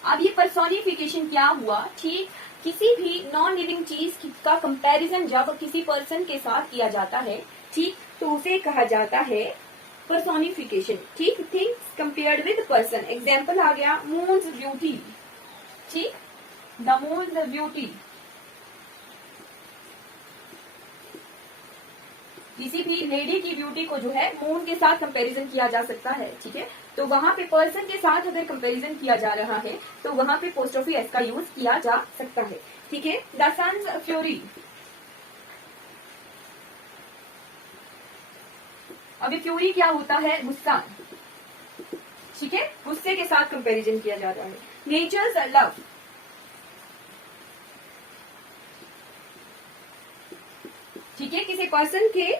अब ये पर्सोनिफिकेशन क्या हुआ? ठीक, किसी भी नॉन लिविंग चीज का कंपैरिजन जब किसी पर्सन के साथ किया जाता है, ठीक, तो उसे कहा जाता है पर्सोनिफिकेशन, ठीक। Things compared with person. Example आ गया मून्स ब्यूटी, ठीक, द मून्स ब्यूटी, किसी भी लेडी की ब्यूटी को जो है मून के साथ कंपैरिजन किया जा सकता है, ठीक है। तो वहां पे पर्सन के साथ अगर कंपैरिजन किया जा रहा है तो वहां पे एपोस्ट्रोफी एस का यूज किया जा सकता है, ठीक है। द सन्स फ्यूरी, अभी फ्यूरी क्या होता है, गुस्सा, ठीक है, गुस्से के साथ कंपैरिजन किया जा रहा है। नेचर्स लव, ठीक है, किसी पर्सन के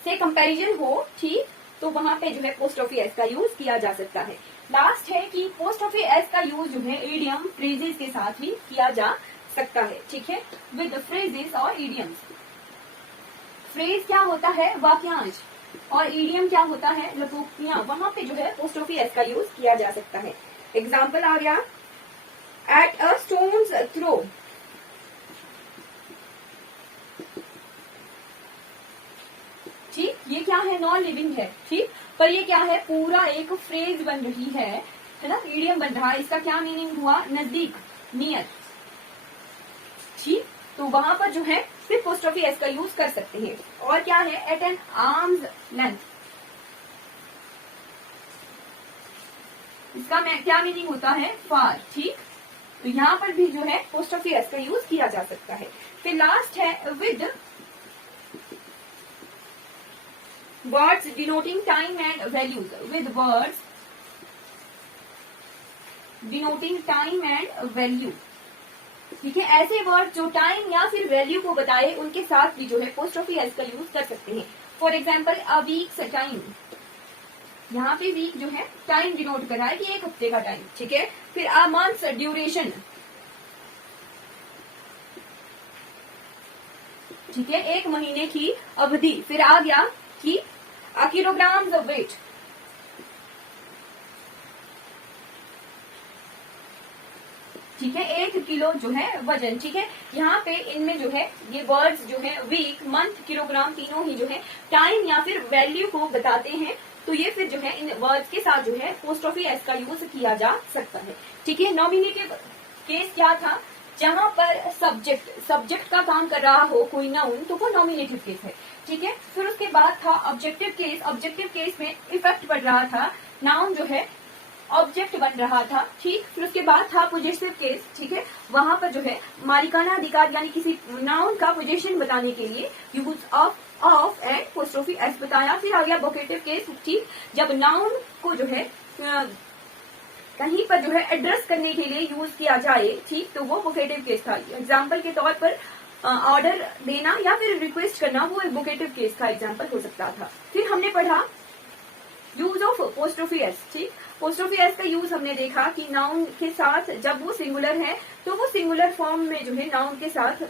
से कंपैरिजन हो, ठीक, तो वहां पे जो है एपोस्ट्रोफी एस का यूज किया जा सकता है। लास्ट है कि एपोस्ट्रोफी एस का यूज जो है इडियम फ्रेजेस के साथ भी किया जा सकता है, ठीक है, विद फ्रेजेस और इडियम्स। फ्रेज क्या होता है, वाक्यांश, और इडियम क्या होता है, लघुक्तियां, वहां पे जो है एपोस्ट्रोफी एस का यूज किया जा सकता है। एग्जाम्पल आ गया, एट अ स्टोन्स थ्रो, ठीक, ये क्या है, नॉन लिविंग है, ठीक, पर ये क्या है, पूरा एक फ्रेज बन रही है ना, इडियम बन रहा है। इसका क्या मीनिंग हुआ, नजदीक, नियर, ठीक। तो वहां पर जो है सिर्फ एपोस्ट्रोफी एस का यूज कर सकते हैं। और क्या है, एट एन आर्म्स लेंथ, इसका क्या मीनिंग होता है, फार, ठीक। तो यहाँ पर भी जो है एपोस्ट्रोफी एस का यूज किया जा सकता है। फिर लास्ट है with words denoting time and values, with words denoting time and value, ठीक है, ऐसे वर्ड जो टाइम या फिर वैल्यू को बताए उनके साथ भी जो है एपोस्ट्रोफी एस का यूज कर सकते हैं। For example, a weeks time, यहाँ पे वीक जो है टाइम डिनोट कर रहा है कि एक हफ्ते का टाइम, ठीक है। फिर अ मंथ्स ड्यूरेशन, ठीक है, एक महीने की अवधि। फिर आ गया कि किलोग्राम्स ऑफ वेट, ठीक है, 1 किलो जो है वजन, ठीक है। यहाँ पे इनमें जो है ये वर्ड्स जो है वीक, मंथ, किलोग्राम, तीनों ही जो है टाइम या फिर वैल्यू को बताते हैं। तो ये फिर जो है इन वर्ड्स के साथ जो है एपोस्ट्रोफी एस का यूज किया जा सकता है, ठीक है। नॉमिनेटिव केस क्या था, जहां पर सब्जेक्ट का काम कर रहा हो कोई नाउन, तो वो नॉमिनेटिव केस है, ठीक है। फिर उसके बाद था ऑब्जेक्टिव केस, ऑब्जेक्टिव केस में इफेक्ट पड़ रहा था, नाउन जो है ऑब्जेक्ट बन रहा था, ठीक। फिर उसके बाद था पोजेसिव केस, ठीक है, वहां पर जो है मालिकाना अधिकार यानी किसी नाउन का पोजेशन बताने के लिए use of and apostrophe S बताया। फिर आ गया वोकेटिव केस, ठीक, जब नाउन को जो है कहीं पर जो है एड्रेस करने के लिए यूज किया जाए, ठीक, तो वो वोकेटिव केस था। एग्जाम्पल के तौर पर ऑर्डर देना या फिर रिक्वेस्ट करना, वो एक वोकेटिव केस का एग्जाम्पल हो सकता था। फिर हमने पढ़ा यूज ऑफ एपोस्ट्रोफी एस, ठीक, एपोस्ट्रोफी एस का यूज हमने देखा कि नाउन के साथ जब वो सिंगुलर है तो वो सिंगुलर फॉर्म में जो है नाउन के साथ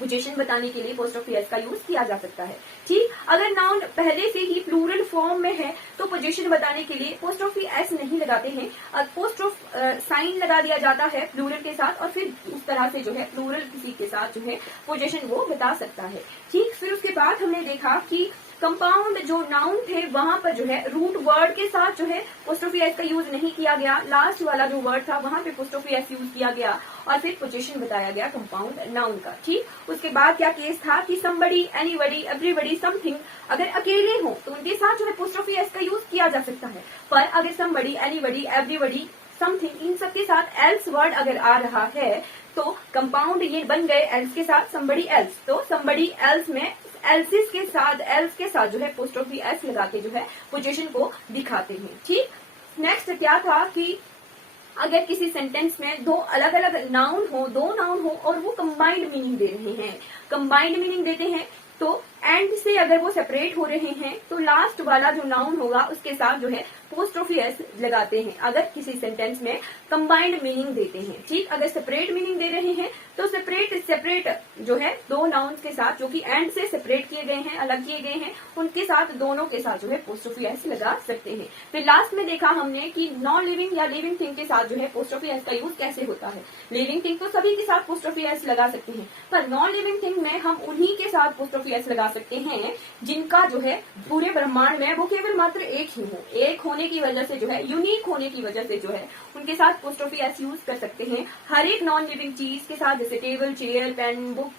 पोजीशन बताने के लिए एपोस्ट्रोफी एस का यूज किया जा सकता है, ठीक। अगर नाउन पहले से ही प्लूरल फॉर्म में है तो पोजीशन बताने के लिए एपोस्ट्रोफी एस नहीं लगाते हैं, एपोस्ट्रोफ साइन लगा दिया जाता है प्लूरल के साथ, और फिर उस तरह से जो है प्लूरल किसी के साथ जो है पोजीशन वो बता सकता है, ठीक। फिर उसके बाद हमने देखा कि कंपाउंड जो नाउन थे वहां पर जो है रूट वर्ड के साथ जो है एपोस्ट्रोफी एस का यूज नहीं किया गया, लास्ट वाला जो वर्ड था वहां पे एपोस्ट्रोफी एस यूज किया गया और फिर पोजीशन बताया गया कंपाउंड नाउन का, ठीक। उसके बाद क्या केस था कि समबडी, एनीबडी, एवरीबडी, समथिंग अगर अकेले हो तो उनके साथ जो है एपोस्ट्रोफी एस का यूज किया जा सकता है, पर अगर somebody, anybody, everybody, something in सबके साथ एल्स वर्ड अगर आ रहा है तो कंपाउंड ये बन गए एल्स के साथ समबडी एल्स, तो समबडी एल्स में एल्सिस के साथ, एल्स के साथ जो है एपोस्ट्रोफी एस लगा के जो है पोजीशन को दिखाते हैं, ठीक। नेक्स्ट क्या था कि अगर किसी सेंटेंस में दो अलग अलग नाउन हो और वो कंबाइंड मीनिंग दे रहे हैं, कंबाइंड मीनिंग देते हैं, तो एंड से अगर वो सेपरेट हो रहे हैं तो लास्ट वाला जो नाउन होगा उसके साथ जो है एपोस्ट्रोफी एस लगाते हैं अगर किसी सेंटेंस में कंबाइंड मीनिंग देते हैं, ठीक। अगर सेपरेट मीनिंग दे रहे हैं तो सेपरेट जो है दो नाउन्स के साथ जो कि एंड से सेपरेट किए गए हैं, अलग किए गए हैं, उनके साथ दोनों के साथ जो है एपोस्ट्रोफी एस लगा सकते हैं। फिर लास्ट में देखा हमने कि नॉन लिविंग या लिविंग थिंग के साथ जो है एपोस्ट्रोफी एस का यूज कैसे होता है। लिविंग थिंग तो सभी के साथ एपोस्ट्रोफी एस लगा सकते हैं, पर नॉन लिविंग थिंग में हम उन्हीं के साथ एपोस्ट्रोफी एस लगा सकते हैं जिनका जो है पूरे ब्रह्मांड में वो केवल मात्र एक ही हो, एक होने की वजह से जो है, यूनिक होने की वजह से जो है उनके साथ एपोस्ट्रोफी एस यूज कर सकते हैं। हर एक नॉन लिविंग चीज के साथ, जैसे टेबल, चेयर, पेन, बुक,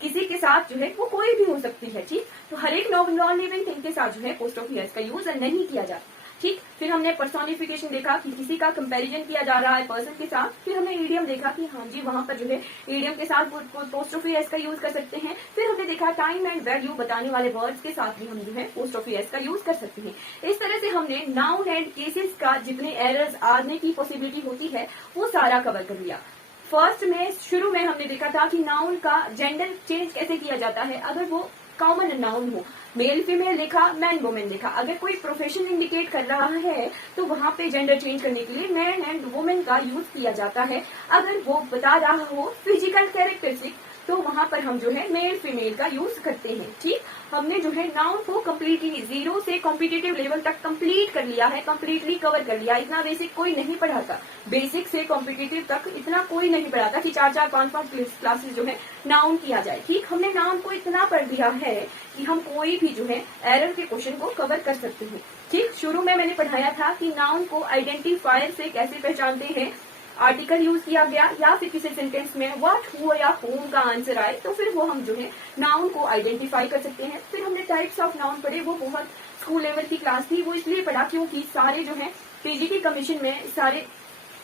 किसी के साथ जो है वो कोई भी हो सकती है, ठीक। तो हर एक नॉन लिविंग थिंग के साथ जो है एपोस्ट्रोफी एस का यूज नहीं किया जाता, ठीक। फिर हमने पर्सोनिफिकेशन देखा कि किसी का कंपैरिजन किया जा रहा है पर्सन के साथ। फिर हमने ईडियम देखा कि हाँ जी वहां पर जो है ईडियम के साथ एपोस्ट्रोफी एस का यूज कर सकते हैं। फिर हमने देखा टाइम एंड वैल्यू बताने वाले वर्ड्स के साथ भी हम जो है एपोस्ट्रोफी एस का यूज कर सकते हैं। इस तरह से हमने नाउन एंड केसेस का जितने एरर्स आने की पॉसिबिलिटी होती है वो सारा कवर कर लिया। फर्स्ट में शुरू में हमने देखा था कि नाउन का जेंडर चेंज कैसे किया जाता है। अगर वो कॉमन नाउन हो, मेल फीमेल लिखा, मैन वुमेन लिखा, अगर कोई प्रोफेशन इंडिकेट कर रहा है तो वहां पे जेंडर चेंज करने के लिए मैन एंड वुमेन का यूज किया जाता है। अगर वो बता रहा हो फिजिकल कैरेक्टरिस्टिक तो वहां पर हम जो है मेल फीमेल का यूज करते हैं, ठीक। हमने जो है नाउन को कम्प्लीटली जीरो से कॉम्पिटिटिव लेवल तक कंप्लीट कर लिया है, कम्प्लीटली कवर कर लिया। इतना बेसिक कोई नहीं पढ़ाता, बेसिक से कॉम्पिटिटिव तक इतना कोई नहीं पढ़ाता कि 4-4, 5-5 क्लासेस जो है नाउन किया जाए, ठीक। हमने नाउन को इतना पढ़ लिया है कि हम कोई भी जो है एरर के क्वेश्चन को कवर कर सकते हैं, ठीक। शुरू में मैंने पढ़ाया था कि नाउन को आइडेंटिफायर से कैसे पहचानते हैं। आर्टिकल यूज किया गया या फिर किसी सेंटेंस में व्हाट, हु या होम का आंसर आए तो फिर वो हम जो है नाउन को आइडेंटिफाई कर सकते हैं। फिर हमने टाइप्स ऑफ नाउन पढ़े, वो बहुत स्कूल लेवल की क्लास थी, वो इसलिए पढ़ा क्योंकि सारे जो है पीजीटी कमीशन में सारे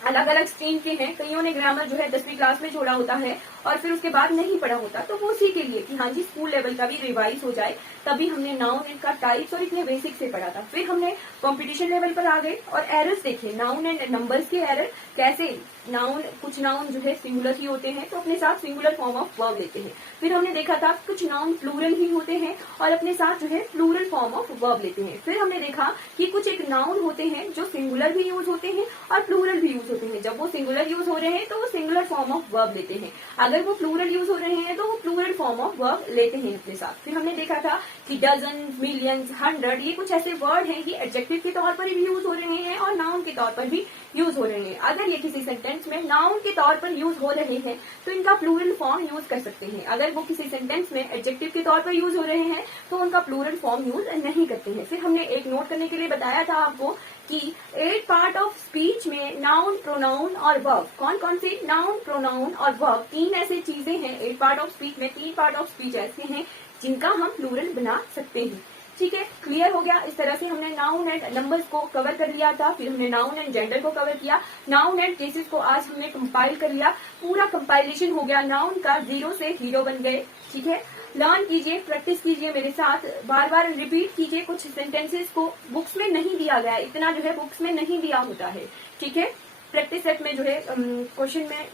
अलग अलग स्ट्रीम के हैं। कईयों ने ग्रामर जो है 10वीं क्लास में छोड़ा होता है और फिर उसके बाद नहीं पढ़ा होता, तो वो उसी के लिए कि हाँ जी स्कूल लेवल का भी रिवाइज हो जाए, तभी हमने नाउन का टाइप्स और इतने बेसिक से पढ़ा था। फिर हमने कंपटीशन लेवल पर आ गए और एरर्स देखे, नाउन एंड नंबर्स के एरर कैसे। नाउन, कुछ नाउन जो है सिंगुलर ही होते हैं तो अपने साथ सिंगुलर फॉर्म ऑफ वर्ब लेते हैं। फिर हमने देखा था कुछ नाउन प्लूरल ही होते हैं और अपने साथ जो है प्लूरल फॉर्म ऑफ वर्ब लेते हैं। फिर हमने देखा कि कुछ एक नाउन होते हैं जो सिंगुलर भी यूज होते हैं और प्लूरल भी यूज होते हैं। जब वो सिंगुलर यूज हो रहे हैं तो वो सिंगुलर फॉर्म ऑफ वर्ब लेते हैं, अगर वो प्लूरल यूज हो रहे हैं तो वो प्लूरल फॉर्म ऑफ वर्ब लेते हैं अपने साथ। फिर हमने देखा था कि डजन, मिलियंस, 100 ये कुछ ऐसे वर्ड हैं, ये एडजेक्टिव के तौर पर भी यूज हो रहे हैं और नाउन के तौर पर भी यूज हो रहे हैं। अगर ये किसी सेंटेंस में नाउन के तौर पर यूज हो रहे हैं तो इनका प्लूरल फॉर्म यूज कर सकते हैं। अगर वो किसी सेंटेंस में एडजेक्टिव के तौर पर यूज हो रहे हैं तो उनका प्लूरल फॉर्म यूज नहीं करते हैं। फिर हमने एक नोट करने के लिए बताया था आपको कि 8 पार्ट ऑफ स्पीच में नाउन, प्रोनाउन और वर्ब, कौन कौन से नाउन, प्रोनाउन और वर्ब, 3 ऐसी चीजें हैं 8 पार्ट ऑफ स्पीच में। 3 पार्ट ऑफ स्पीच ऐसे हैं जिनका हम प्लूरल बना सकते हैं, ठीक है। क्लियर हो गया। इस तरह से हमने नाउन एंड नंबर्स को कवर कर लिया था। फिर हमने नाउन एंड जेंडर को कवर किया। नाउन एंड केसेस को आज हमने कंपाइल कर लिया, पूरा कंपाइलेशन हो गया, नाउन का 0 से हीरो बन गए, ठीक है। लर्न कीजिए, प्रैक्टिस कीजिए मेरे साथ, बार बार रिपीट कीजिए। कुछ सेंटेंसेस को बुक्स में नहीं दिया गया, इतना जो है बुक्स में नहीं दिया होता है, ठीक है। प्रैक्टिस सेट में जो है क्वेश्चन में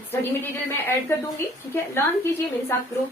स्टडी मटेरियल में ऐड कर दूंगी, ठीक है। लर्न कीजिए मेरे साथ, ग्रो